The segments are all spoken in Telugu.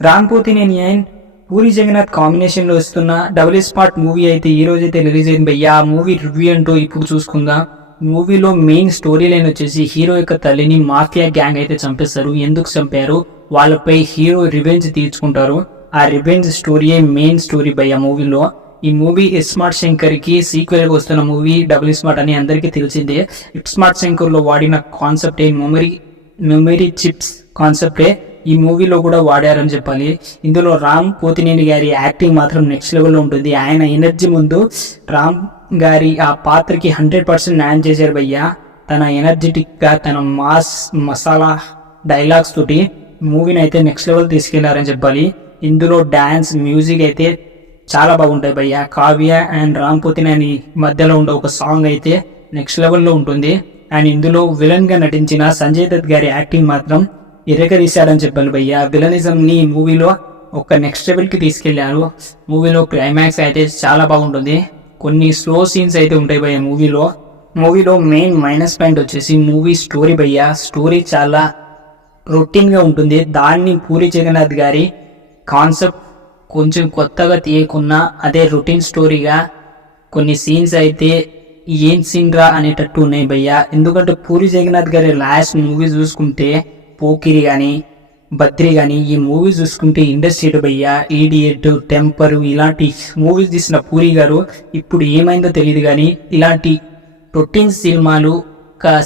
రామ్ పోతినేని అండ్ పూరి జగన్నాథ్ కాంబినేషన్ లో వస్తున్న డబుల్ స్పాట్ మూవీ అయితే ఈ రోజు అయితే రిలీజ్ అయింది భయ్య. ఆ మూవీ రివ్యూ అంటూ ఇప్పుడు చూసుకుందాం. మూవీలో మెయిన్ స్టోరీ లైన్ వచ్చేసి హీరో యొక్క తల్లిని మాఫియా గ్యాంగ్ అయితే చంపేస్తారు. ఎందుకు చంపారు, వాళ్ళపై హీరో రివెంజ్ తీర్చుకుంటారు. ఆ రివెంజ్ స్టోరీయే మెయిన్ స్టోరీ భయ్య మూవీలో. ఈ మూవీ స్మార్ట్ శంకర్ కి సీక్వెల్ గా వస్తున్న మూవీ డబుల్ స్మార్ట్ అని అందరికీ తెలిసిందే. స్మార్ట్ శంకర్ లో వాడిన కాన్సెప్ట్ మెమరీ చిప్స్ కాన్సెప్టే ఈ మూవీలో కూడా వాడారని చెప్పాలి. ఇందులో రామ్ పోతినేని గారి యాక్టింగ్ మాత్రం నెక్స్ట్ లెవెల్లో ఉంటుంది. ఆయన ఎనర్జీ ముందు రామ్ గారి ఆ పాత్రకి 100% న్యాయం చేశారు భయ్య. తన ఎనర్జెటిక్ గా తన మాస్ మసాలా డైలాగ్స్ తోటి మూవీని అయితే నెక్స్ట్ లెవెల్ తీసుకెళ్లారని చెప్పాలి. ఇందులో డాన్స్ మ్యూజిక్ అయితే చాలా బాగుంటాయి భయ్య. కావ్య అండ్ రామ్ పోతినేని మధ్యలో ఉండే ఒక సాంగ్ అయితే నెక్స్ట్ లెవెల్లో ఉంటుంది. అండ్ ఇందులో విలన్ గా నటించిన సంజయ్ దత్ గారి యాక్టింగ్ మాత్రం ఇరగదీశాడని చెప్పాలి భయ్య. విలనిజం ని మూవీలో ఒక నెక్స్ట్ లెవెల్ కి తీసుకెళ్లారు. మూవీలో క్లైమాక్స్ అయితే చాలా బాగుంటుంది. కొన్ని స్లో సీన్స్ అయితే ఉంటాయి భయ్య మూవీలో మెయిన్ మైనస్ పాయింట్ వచ్చేసి మూవీ స్టోరీ భయ్య. స్టోరీ చాలా రొటీన్ గా ఉంటుంది. దాన్ని పూరి జగన్నాథ్ గారి కాన్సెప్ట్ కొంచెం కొత్తగా తీయకున్నా అదే రొటీన్ స్టోరీగా కొన్ని సీన్స్ అయితే ఏం సీన్ రా అనేటట్టు ఉన్నాయి భయ్య. ఎందుకంటే పూరి జగన్నాథ్ గారి లాస్ట్ మూవీ చూసుకుంటే పోకిరి కానీ బద్రి కానీ ఈ మూవీ చూసుకుంటే ఇండస్ట్రీ భయ్య. ఈడియట్, టెంపర్ ఇలాంటి మూవీస్ తీసిన పూరి గారు ఇప్పుడు ఏమైందో తెలియదు కానీ ఇలాంటి రొటీన్ సినిమాలు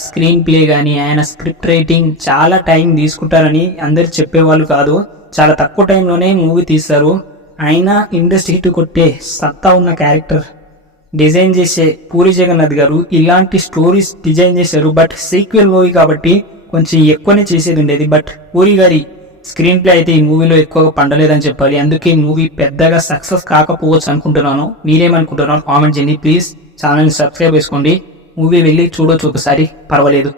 స్క్రీన్ ప్లే కానీ ఆయన స్క్రిప్ట్ రైటింగ్ చాలా టైం తీసుకుంటారని అందరు చెప్పేవాళ్ళు కాదు. చాలా తక్కువ టైంలోనే మూవీ తీస్తారు. అయినా ఇండస్ట్రీ హిట్ కొట్టే సత్తా ఉన్న క్యారెక్టర్ డిజైన్ చేసే పూరి జగన్నాథ్ గారు ఇలాంటి స్టోరీస్ డిజైన్ చేశారు. బట్ సీక్వెల్ మూవీ కాబట్టి కొంచెం ఎక్కువనే చేసేది ఉండేది. బట్ పూరి గారి స్క్రీన్ ప్లే అయితే ఈ మూవీలో ఎక్కువగా పండలేదని చెప్పాలి. అందుకే ఈ మూవీ పెద్దగా సక్సెస్ కాకపోవచ్చు అనుకుంటున్నాను. మీరేమనుకుంటున్నారు కామెంట్ చేయండి ప్లీజ్. ఛానల్ని సబ్స్క్రైబ్ చేసుకోండి. మూవీ వెళ్ళి చూడొచ్చు ఒకసారి, పర్వాలేదు.